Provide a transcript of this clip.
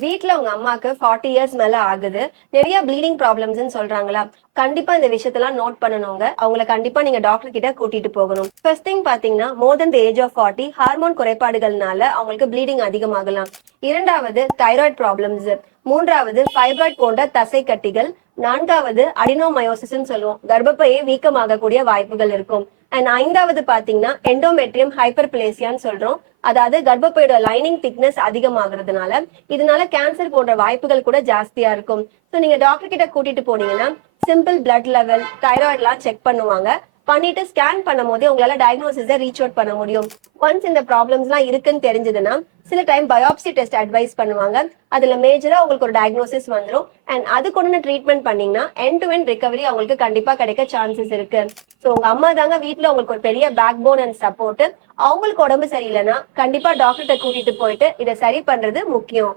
வீட்ல உங்க அம்மாக்கு 40 இயர்ஸ் மேல ஆகுது. நிறைய ப்ளீடிங் ப்ராப்ளம்ஸ்ன்னு சொல்றாங்களா? கண்டிப்பா இந்த விஷயத்தெல்லாம் நோட் பண்ணணுங்க. அவங்கள கண்டிப்பா நீங்க டாக்டர் கிட்ட கூட்டிட்டு போகணும். ஃபர்ஸ்ட் திங் பாத்தீங்கன்னா, மோர் தென் தி ஏஜ் ஆஃப் 40 ஹார்மோன் குறைபாடுகள்னால அவங்களுக்கு ப்ளீடிங் அதிகமாகலாம். 2வது தைராய்டு ப்ராப்ளம்ஸ். 3வது ஃபைப்ராய்ட் போன்ற தசை கட்டிகள். 4வது அடினோமயோசிஸ்ன்னு சொல்லுவோம். கர்ப்பப்பையே வீக்கமாகக்கூடிய வாய்ப்புகள் இருக்கும். அண்ட் 5வது பாத்தீங்கன்னா, எண்டோமெட்ரியம் ஹைப்பர்பிளேசியான்னு சொல்றோம். அதாவது கர்ப்பப்பையோட லைனிங் திக்னஸ் அதிகமாகிறதுனால இதனால கேன்சர் போன்ற வாய்ப்புகள் கூட ஜாஸ்தியா இருக்கும். ஸோ நீங்க டாக்டர் கிட்ட கூட்டிட்டு போனீங்கன்னா சிம்பிள் பிளட் லெவல் தைராய்ட்லாம் செக் பண்ணுவாங்க. பண்ணிட்டு ஸ்கேன் பண்ணும் போதே உங்களால டயக்னோசிஸை ரீச் அவுட் பண்ண முடியும். ஒன்ஸ் இந்த ப்ராப்ளம்ஸ்லாம் இருக்குன்னு தெரிஞ்சதுன்னா சில டைம் பயாப்சி டெஸ்ட் அட்வைஸ் பண்ணுவாங்க. அதுல மேஜரா உங்களுக்கு ஒரு டயக்னோசிஸ் வந்துடும். அண்ட் அதுக்கு ஒன்று ட்ரீட்மெண்ட் பண்ணீங்கன்னா எண்ட் டு எண்ட் ரிகவரி அவங்களுக்கு கண்டிப்பா கிடைக்க சான்சஸ் இருக்கு. ஸோ உங்க அம்மா தாங்க வீட்டுல உங்களுக்கு ஒரு பெரிய பேக் போன் அண்ட் சப்போர்ட். அவங்களுக்கு உடம்பு சரியில்லைன்னா கண்டிப்பா டாக்டர்கிட்ட கூட்டிட்டு போயிட்டு இதை சரி பண்றது முக்கியம்.